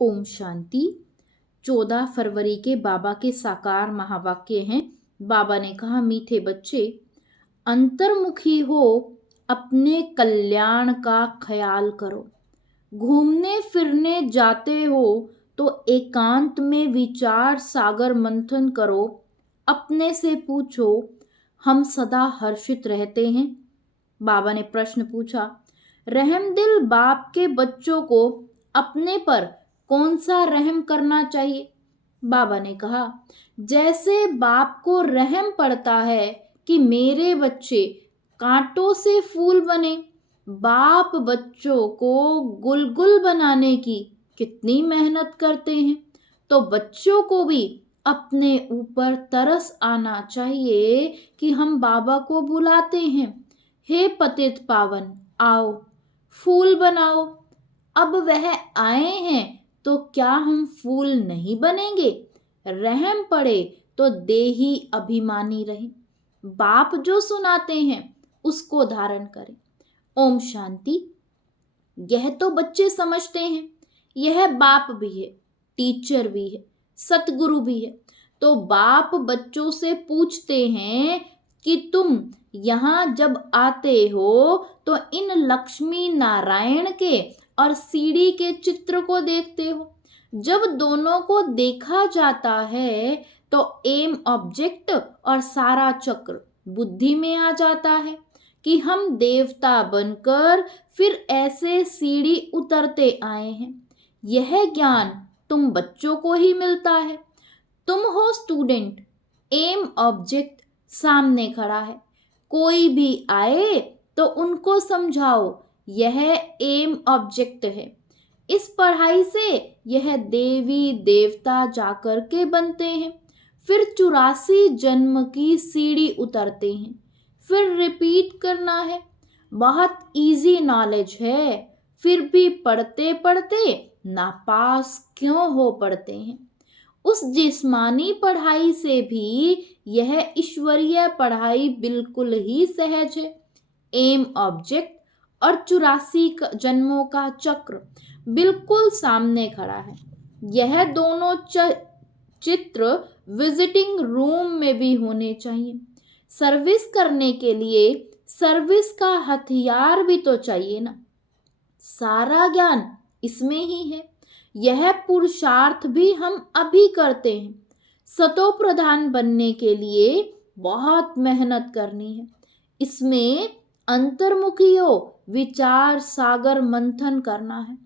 ओम शांति। 14 फरवरी के बाबा के साकार महावाक्य हैं। बाबा ने कहा, मीठे बच्चे, अंतर्मुखी हो, अपने कल्याण का ख्याल करो। घूमने फिरने जाते हो तो एकांत में विचार सागर मंथन करो। अपने से पूछो, हम सदा हर्षित रहते हैं? बाबा ने प्रश्न पूछा। रहमदिल बाप के बच्चों को अपने पर कौन सा रहम करना चाहिए? बाबा ने कहा, जैसे बाप को रहम पड़ता है कि मेरे बच्चे कांटों से फूल बने। बाप बच्चों को गुलगुल बनाने की कितनी मेहनत करते हैं, तो बच्चों को भी अपने ऊपर तरस आना चाहिए कि हम बाबा को बुलाते हैं, हे पतित पावन, आओ फूल बनाओ। अब वह आए हैं तो क्या हम फूल नहीं बनेंगे? रहम पड़े तो देही अभिमानी रहे। बाप जो सुनाते हैं उसको धारण करें। ओम शांति। यह तो बच्चे समझते हैं, यह बाप भी है, टीचर भी है, सतगुरु भी है। तो बाप बच्चों से पूछते हैं कि तुम यहाँ जब आते हो तो इन लक्ष्मी नारायण के और सीढ़ी के चित्र को देखते हो। जब दोनों को देखा जाता है तो एम ऑब्जेक्ट और सारा चक्र बुद्धि में आ जाता है कि हम देवता बनकर फिर ऐसे सीढ़ी उतरते आए हैं। यह ज्ञान तुम बच्चों को ही मिलता है। तुम हो स्टूडेंट, एम ऑब्जेक्ट सामने खड़ा है। कोई भी आए तो उनको समझाओ, यह एम ऑब्जेक्ट है। इस पढ़ाई से यह देवी देवता जाकर के बनते हैं, फिर 84 जन्म की सीढ़ी उतरते हैं, फिर रिपीट करना है। बहुत इजी नॉलेज है, फिर भी पढ़ते पढ़ते नापास क्यों हो पड़ते हैं? उस जिस्मानी पढ़ाई से भी यह ईश्वरीय पढ़ाई बिल्कुल ही सहज है। एम ऑब्जेक्ट और 84 जन्मों का चक्र बिल्कुल सामने खड़ा है। यह दोनों चित्र विजिटिंग रूम में भी होने चाहिए। सर्विस करने के लिए सर्विस का हथियार भी तो चाहिए ना। सारा ज्ञान इसमें ही है। यह पुरुषार्थ भी हम अभी करते हैं। सतो प्रधान बनने के लिए बहुत मेहनत करनी है। इसमें अंतर्मुखी हो, विचार सागर मंथन करना है।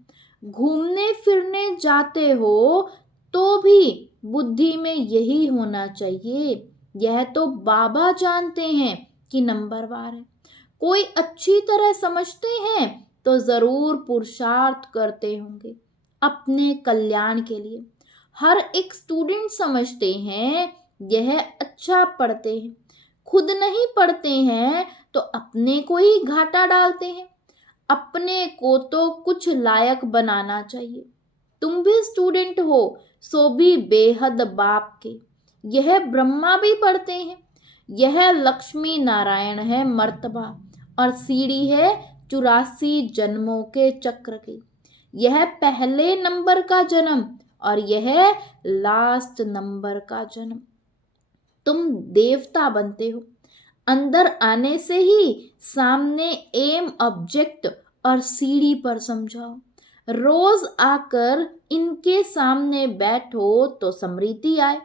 घूमने फिरने जाते हो तो भी बुद्धि में यही होना चाहिए। यह तो बाबा जानते हैं कि नंबरवार है। कोई अच्छी तरह समझते हैं तो जरूर पुरुषार्थ करते होंगे अपने कल्याण के लिए। हर एक स्टूडेंट समझते हैं यह अच्छा पढ़ते हैं, खुद नहीं पढ़ते हैं तो अपने को ही घाटा डालते हैं। अपने को तो कुछ लायक बनाना चाहिए। तुम भी स्टूडेंट हो, सो भी बेहद बाप के। यह ब्रह्मा भी पढ़ते हैं। यह लक्ष्मी नारायण है मर्तबा, और सीढ़ी है 84 जन्मों के चक्र की। यह पहले नंबर का जन्म और यह लास्ट नंबर का जन्म। तुम देवता बनते हो। अंदर आने से ही सामने एम ऑब्जेक्ट और सीढ़ी पर समझाओ। रोज आकर इनके सामने बैठो तो समृद्धि आए।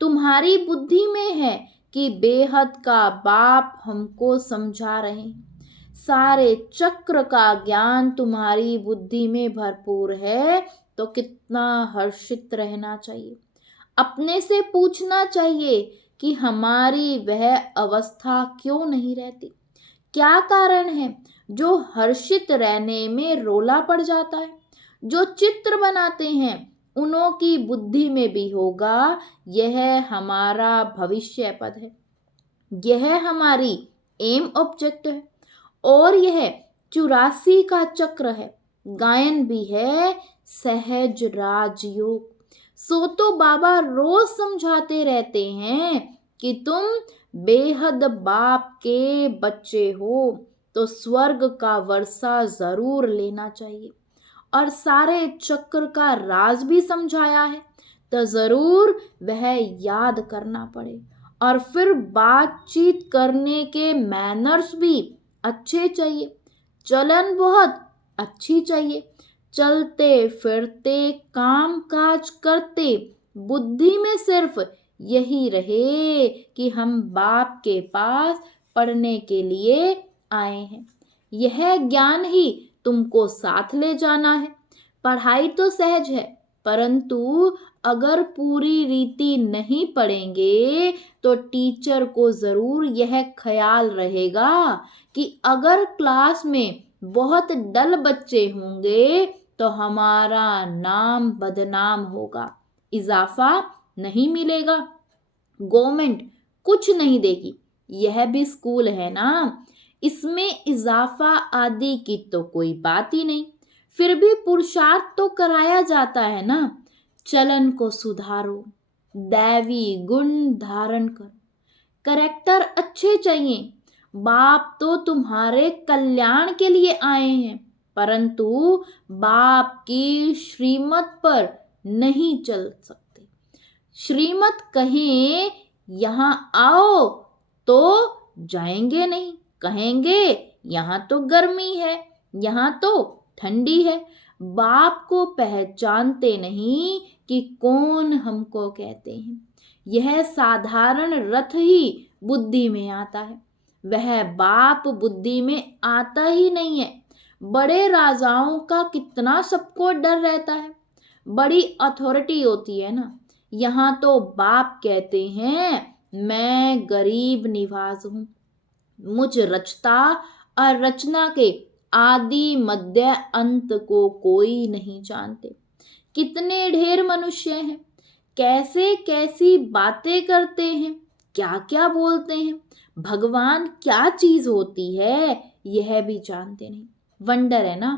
तुम्हारी बुद्धि में है कि बेहद का बाप हमको समझा रहे हैं। सारे चक्र का ज्ञान तुम्हारी बुद्धि में भरपूर है, तो कितना हर्षित रहना चाहिए। अपने से पूछना चाहिए कि हमारी वह अवस्था क्यों नहीं रहती? क्या कारण है जो हर्षित रहने में रोला पड़ जाता है? जो चित्र बनाते हैं उनों की बुद्धि में भी होगा, यह हमारा भविष्य पद है, यह हमारी एम ऑब्जेक्ट है, और यह 84 का चक्र है। गायन भी है सहज राजयोग। सो तो बाबा रोज समझाते रहते हैं कि तुम बेहद बाप के बच्चे हो, तो स्वर्ग का वर्षा जरूर लेना चाहिए। और सारे चक्र का राज भी समझाया है, तो जरूर वह याद करना पड़े। और फिर बातचीत करने के मैनर्स भी अच्छे चाहिए, चलन बहुत अच्छी चाहिए। चलते फिरते काम काज करते बुद्धि में सिर्फ यही रहे कि हम बाप के पास पढ़ने के लिए आए हैं। यह ज्ञान ही तुमको साथ ले जाना है। पढ़ाई तो सहज है, परंतु अगर पूरी रीति नहीं पढ़ेंगे तो टीचर को जरूर यह ख्याल रहेगा कि अगर क्लास में बहुत डल बच्चे होंगे तो हमारा नाम बदनाम होगा, इजाफा नहीं मिलेगा, गवर्नमेंट कुछ नहीं देगी। यह भी स्कूल है ना, इसमें इजाफा आदि की तो कोई बात ही नहीं। फिर भी पुरुषार्थ तो कराया जाता है ना। चलन को सुधारो, दैवी गुण धारण करो, करेक्टर अच्छे चाहिए। बाप तो तुम्हारे कल्याण के लिए आए हैं, परंतु बाप की श्रीमत पर नहीं चल सकते। श्रीमत कहें यहाँ आओ तो जाएंगे नहीं, कहेंगे यहाँ तो गर्मी है, यहाँ तो ठंडी है। बाप को पहचानते नहीं कि कौन हमको कहते हैं। यह साधारण रथ ही बुद्धि में आता है, वह बाप बुद्धि में आता ही नहीं है। बड़े राजाओं का कितना सबको डर रहता है, बड़ी अथॉरिटी होती है ना। यहाँ तो बाप कहते हैं मैं गरीब निवाज हूँ, मुझ रचता और रचना के आदि मध्य अंत को कोई नहीं जानते। कितने ढेर मनुष्य हैं, कैसे कैसी बातें करते हैं, क्या क्या बोलते हैं, भगवान क्या चीज होती है यह भी जानते नहीं। वंडर है ना।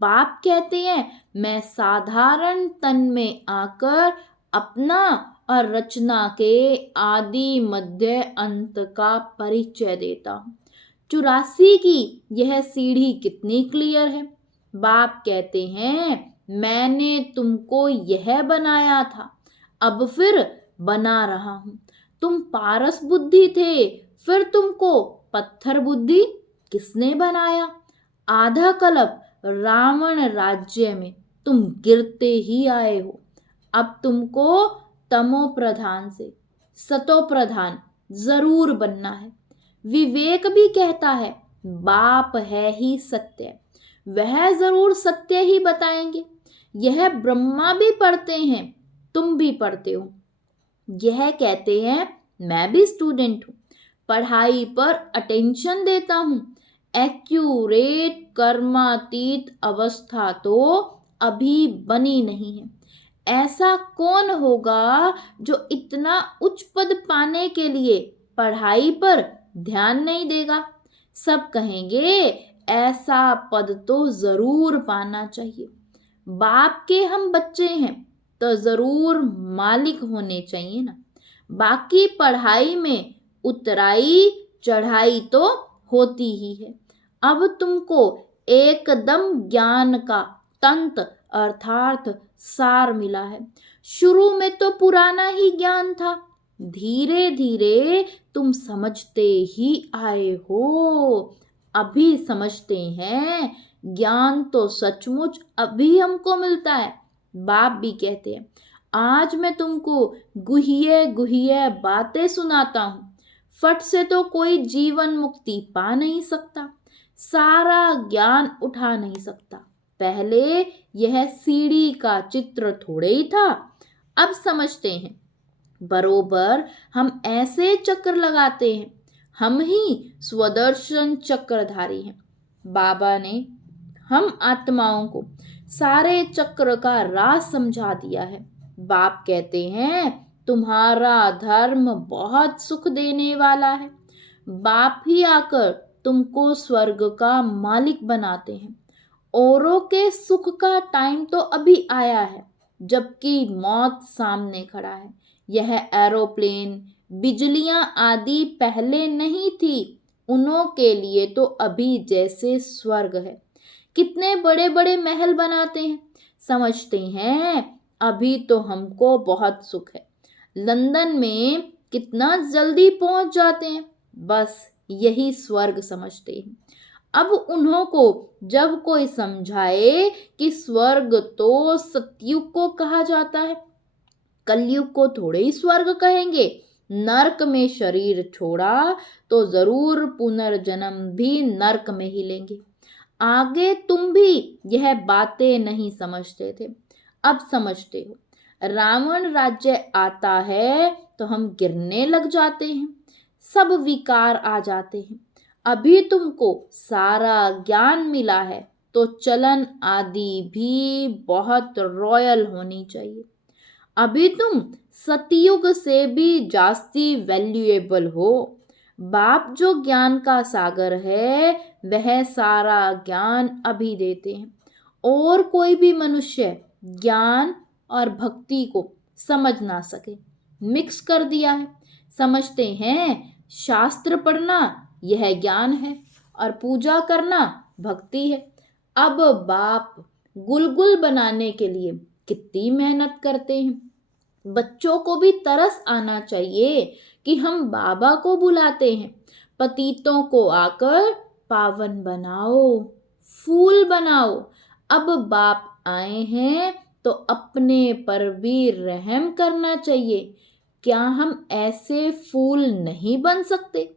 बाप कहते हैं मैं साधारण तन में आकर अपना और रचना के आदि मध्य अंत का परिचय देता हूँ। 84 की यह सीढ़ी कितनी क्लियर है। बाप कहते हैं मैंने तुमको यह बनाया था, अब फिर बना रहा हूं। तुम पारस बुद्धि थे, फिर तुमको पत्थर बुद्धि किसने बनाया। आधा कल्प रावण राज्य में तुम गिरते ही आए हो, अब तुमको तमो प्रधान से सतो प्रधान जरूर बनना है। विवेक भी कहता है बाप है ही सत्य, वह जरूर सत्य ही बताएंगे। यह ब्रह्मा भी पढ़ते हैं, तुम भी पढ़ते हो। यह कहते हैं मैं भी स्टूडेंट हूँ, पढ़ाई पर अटेंशन देता हूँ। एक्यूरेट कर्मातीत अवस्था तो अभी बनी नहीं है। ऐसा कौन होगा जो इतना उच्च पद पाने के लिए पढ़ाई पर ध्यान नहीं देगा। सब कहेंगे ऐसा पद तो जरूर पाना चाहिए। बाप के हम बच्चे हैं तो जरूर मालिक होने चाहिए ना। बाकी पढ़ाई में उतराई चढ़ाई तो होती ही है। अब तुमको एकदम ज्ञान का तंत्र अर्थात सार मिला है। शुरू में तो पुराना ही ज्ञान था, धीरे धीरे तुम समझते ही आए हो। अभी समझते हैं, ज्ञान तो सचमुच अभी हमको मिलता है। बाप भी कहते हैं आज मैं तुमको गुहिये गुहिये बातें सुनाता हूँ। फट से तो कोई जीवन मुक्ति पा नहीं सकता, सारा ज्ञान उठा नहीं सकता। पहले यह सीढ़ी का चित्र थोड़े ही था, अब समझते हैं। बरोबर हम ऐसे चक्र लगाते हैं, हम ही स्वदर्शन चक्रधारी हैं। बाबा ने हम आत्माओं को सारे चक्र का राज समझा दिया है। बाप कहते हैं तुम्हारा धर्म बहुत सुख देने वाला है। बाप ही आकर तुमको स्वर्ग का मालिक बनाते हैं। औरों के सुख का टाइम तो अभी आया है, जबकि मौत सामने खड़ा है। यह एरोप्लेन बिजलियां आदि पहले नहीं थी, उनों के लिए तो अभी जैसे स्वर्ग है। कितने बड़े बड़े महल बनाते हैं, समझते हैं अभी तो हमको बहुत सुख है, लंदन में कितना जल्दी पहुंच जाते हैं, बस यही स्वर्ग समझते हैं। अब उन्हों को जब कोई समझाए कि स्वर्ग तो सतयुग को कहा जाता है, कलयुग को थोड़े ही स्वर्ग कहेंगे, नरक में शरीर छोड़ा तो जरूर पुनर्जन्म भी नरक में ही लेंगे। आगे तुम भी यह बातें नहीं समझते थे, अब समझते हो। रावण राज्य आता है तो हम गिरने लग जाते हैं, सब विकार आ जाते हैं। अभी तुमको सारा ज्ञान मिला है तो चलन आदि भी बहुत रॉयल होनी चाहिए। अभी तुम सतयुग से भी जास्ती वैल्यूएबल हो। बाप जो ज्ञान का सागर है वह सारा ज्ञान अभी देते हैं, और कोई भी मनुष्य ज्ञान और भक्ति को समझ ना सके, मिक्स कर दिया है। समझते हैं शास्त्र पढ़ना यह ज्ञान है और पूजा करना भक्ति है। अब बाप गुलगुल बनाने के लिए कितनी मेहनत करते हैं। बच्चों को भी तरस आना चाहिए कि हम बाबा को बुलाते हैं, पतितों को आकर पावन बनाओ, फूल बनाओ। अब बाप आए हैं तो अपने पर भी रहम करना चाहिए। क्या हम ऐसे फूल नहीं बन सकते?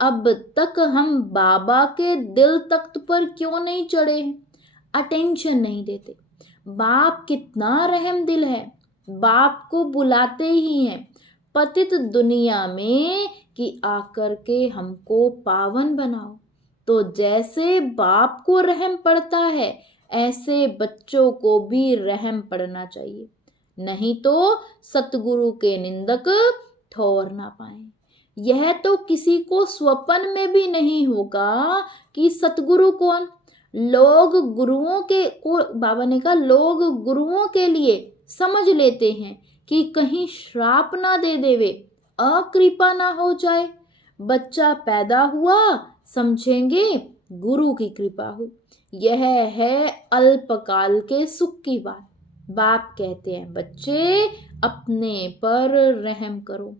अब तक हम बाबा के दिल तख्त पर क्यों नहीं चढ़े हैं? अटेंशन नहीं देते। बाप कितना रहम दिल है, बाप को बुलाते ही हैं पतित दुनिया में कि आकर के हमको पावन बनाओ। तो जैसे बाप को रहम पड़ता है ऐसे बच्चों को भी रहम पड़ना चाहिए, नहीं तो सतगुरु के निंदक ठोर ना पाए। यह तो किसी को स्वप्न में भी नहीं होगा कि सतगुरु कौन। लोग गुरुओं के को बाबा ने कहा लोग गुरुओं के लिए समझ लेते हैं कि कहीं श्राप ना दे देवे, अकृपा ना हो जाए। बच्चा पैदा हुआ समझेंगे गुरु की कृपा हुई, यह है अल्पकाल के सुख की बात। बाप कहते हैं बच्चे अपने पर रहम करो,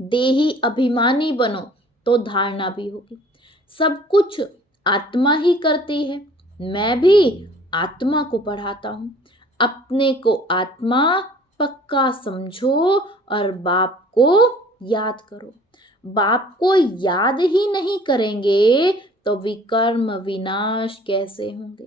देही अभिमानी बनो तो धारणा भी होगी। सब कुछ आत्मा ही करती है, मैं भी आत्मा को पढ़ाता हूं। अपने को आत्मा पक्का समझो और बाप को याद करो। बाप को याद ही नहीं करेंगे तो विकर्म विनाश कैसे होंगे।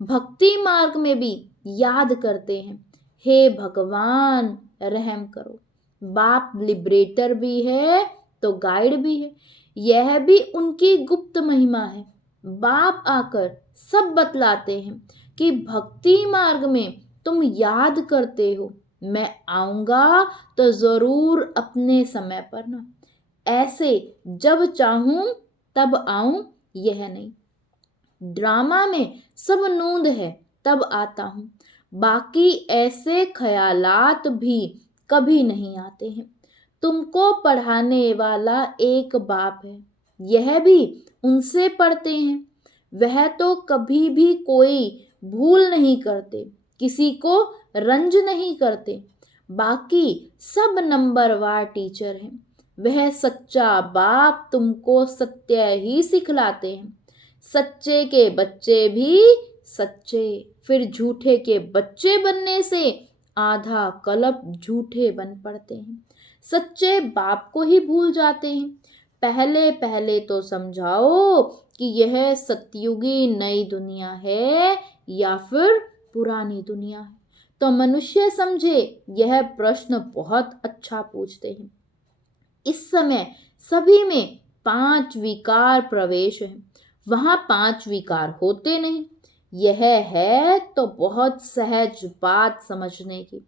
भक्ति मार्ग में भी याद करते हैं, हे भगवान रहम करो। बाप लिबरेटर भी है तो गाइड भी है, यह भी उनकी गुप्त महिमा है। बाप आकर सब बतलाते हैं कि भक्ति मार्ग में तुम याद करते हो, मैं आऊंगा तो जरूर अपने समय पर ना, ऐसे जब चाहूं तब आऊं यह नहीं। ड्रामा में सब नूंद है तब आता हूं, बाकी ऐसे ख्यालात भी कभी नहीं आते हैं। तुमको पढ़ाने वाला एक बाप है, यह भी उनसे पढ़ते हैं। वह तो कभी भी कोई भूल नहीं करते, किसी को रंज नहीं करते, बाकी सब नंबरवार टीचर हैं। वह सच्चा बाप तुमको सत्य ही सिखलाते हैं। सच्चे के बच्चे भी सच्चे, फिर झूठे के बच्चे बनने से आधा कल्प झूठे बन पड़ते हैं। सच्चे बाप को ही भूल जाते हैं। पहले पहले तो समझाओ कि यह सतयुगी नई दुनिया है या फिर पुरानी दुनिया है। तो मनुष्य समझे, यह प्रश्न बहुत अच्छा पूछते हैं। इस समय सभी में 5 विकार प्रवेश है, वहां 5 विकार होते नहीं। यह है तो बहुत सहज बात समझने की,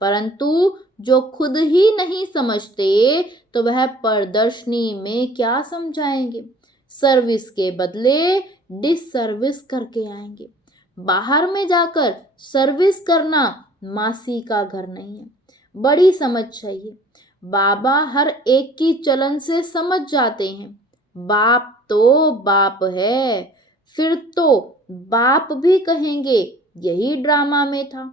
परंतु जो खुद ही नहीं समझते तो वह प्रदर्शनी में क्या समझाएंगे। सर्विस के बदले डिसर्विस करके आएंगे। बाहर में जाकर सर्विस करना मासी का घर नहीं है, बड़ी समझ चाहिए। बाबा हर एक की चलन से समझ जाते हैं। बाप तो बाप है, फिर तो बाप भी कहेंगे यही ड्रामा में था।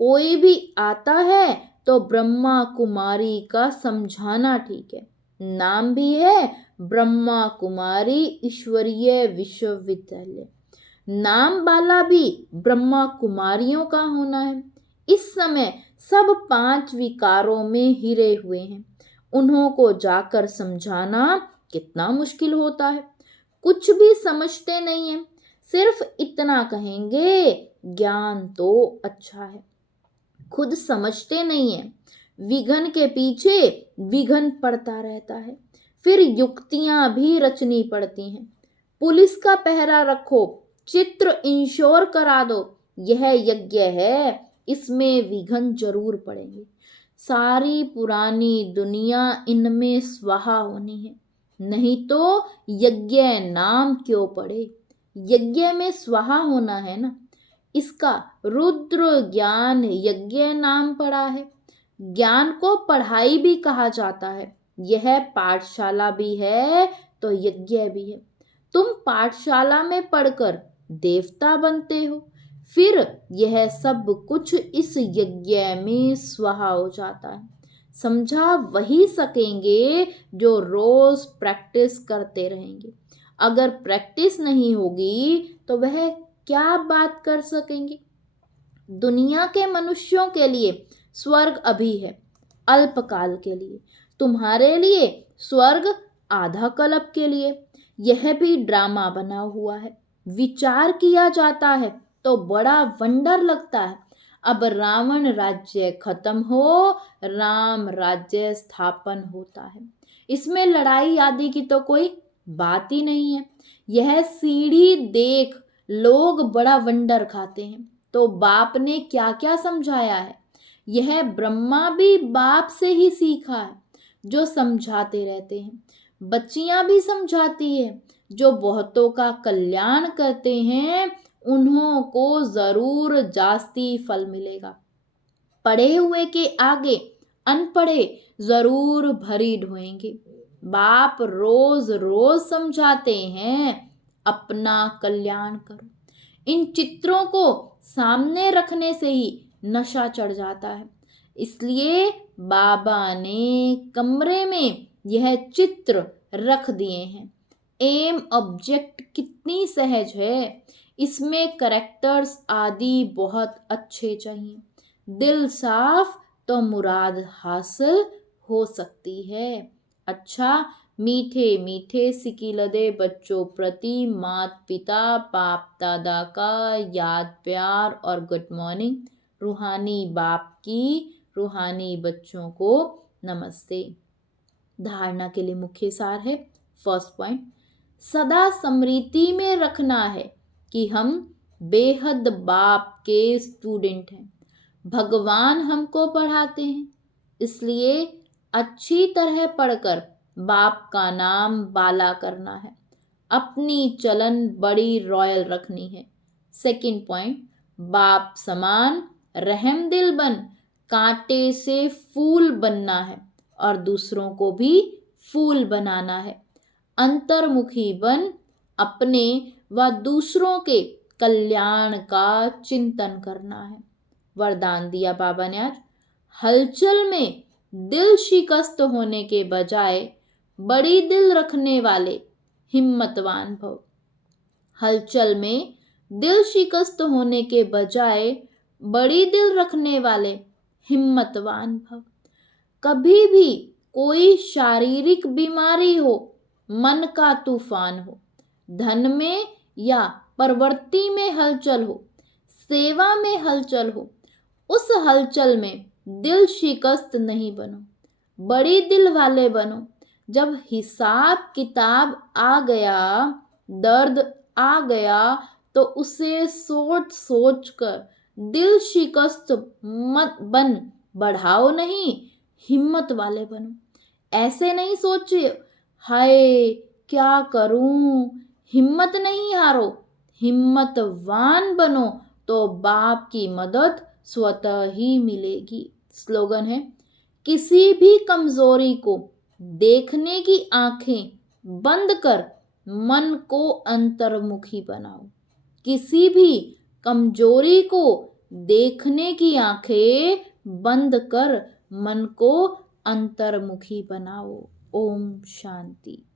कोई भी आता है तो ब्रह्मा कुमारी का समझाना ठीक है। नाम भी है ब्रह्मा कुमारी ईश्वरीय विश्वविद्यालय। नाम वाला भी ब्रह्मा कुमारियों का होना है। इस समय सब 5 विकारों में हिरे हुए हैं। उन्हों को जाकर समझाना कितना मुश्किल होता है। कुछ भी समझते नहीं है, सिर्फ इतना कहेंगे ज्ञान तो अच्छा है, खुद समझते नहीं है। विघन के पीछे विघन पड़ता रहता है। फिर युक्तियां भी रचनी पड़ती हैं। पुलिस का पहरा रखो, चित्र इंश्योर करा दो, यह यज्ञ है, इसमें विघन जरूर पड़ेंगे। सारी पुरानी दुनिया इनमें स्वाहा होनी है, नहीं तो यज्ञ नाम क्यों पड़े। यज्ञ में स्वाहा होना है ना, इसका रुद्र ज्ञान यज्ञ नाम पड़ा है। ज्ञान को पढ़ाई भी कहा जाता है। यह पाठशाला भी है तो यज्ञ भी है। तुम पाठशाला में पढ़कर देवता बनते हो, फिर यह सब कुछ इस यज्ञ में स्वाहा हो जाता है। समझा वही सकेंगे जो रोज प्रैक्टिस करते रहेंगे। अगर प्रैक्टिस नहीं होगी तो वह क्या बात कर सकेंगे। दुनिया के मनुष्यों के लिए स्वर्ग अभी है, अल्पकाल के लिए। तुम्हारे लिए स्वर्ग आधा कल्प के लिए। यह भी ड्रामा बना हुआ है। विचार किया जाता है तो बड़ा वंडर लगता है। अब रावण राज्य खत्म हो, राम राज्य स्थापन होता है। इसमें लड़ाई आदि की तो कोई बात ही नहीं है। यह सीढ़ी देख लोग बड़ा वंडर खाते हैं। तो बाप ने क्या क्या समझाया है। यह ब्रह्मा भी बाप से ही सीखा है, जो समझाते रहते हैं। बच्चियां भी समझाती है, जो बहुतों का कल्याण करते हैं उन्हों को जरूर जास्ती फल मिलेगा। पढ़े हुए के आगे अनपढ़े जरूर भरी ढोएंगे। बाप रोज रोज समझाते हैं अपना कल्याण करो। इन चित्रों को सामने रखने से ही नशा चढ़ जाता है। इसलिए बाबा ने कमरे में यह चित्र रख दिए हैं। एम ऑब्जेक्ट कितनी सहज है। इसमें करेक्टर्स आदि बहुत अच्छे चाहिए। दिल साफ तो मुराद हासिल हो सकती है। अच्छा, मीठे मीठे सिकिलदे बच्चों प्रति माता पिता बाप दादा का याद प्यार और गुड मॉर्निंग। रूहानी बाप की रूहानी बच्चों को नमस्ते। धारणा के लिए मुख्य सार है। फर्स्ट पॉइंट, सदा स्मृति में रखना है कि हम बेहद बाप के स्टूडेंट हैं। भगवान हमको पढ़ाते हैं, इसलिए अच्छी तरह पढ़कर बाप का नाम बाला करना है। अपनी चलन बड़ी रॉयल रखनी है। सेकंड पॉइंट, बाप समान रहम दिल बन कांटे से फूल बनना है और दूसरों को भी फूल बनाना है। अंतर्मुखी बन अपने व दूसरों के कल्याण का चिंतन करना है। वरदान दिया बाबा ने आज, हलचल में दिल शिकस्त होने के बजाय बड़ी दिल रखने वाले हिम्मतवान भव। हलचल में दिल शिकस्त होने के बजाय बड़ी दिल रखने वाले हिम्मतवान भव। कभी भी कोई शारीरिक बीमारी हो, मन का तूफान हो, धन में या प्रवृत्ति में हलचल हो, सेवा में हलचल हो, उस हलचल में दिल शिकस्त नहीं बनो, बड़ी दिल वाले बनो। जब हिसाब किताब आ गया, दर्द आ गया, तो उसे सोच सोच कर दिल शिकस्त मत बन, बढ़ाओ नहीं, हिम्मत वाले बनो। ऐसे नहीं सोचे हाय क्या करूं, हिम्मत नहीं हारो, हिम्मतवान बनो तो बाप की मदद स्वतः ही मिलेगी। स्लोगन है, किसी भी कमजोरी को देखने की आंखें बंद कर मन को अंतर्मुखी बनाओ। किसी भी कमजोरी को देखने की आंखें बंद कर मन को अंतर्मुखी बनाओ। ओम शांति।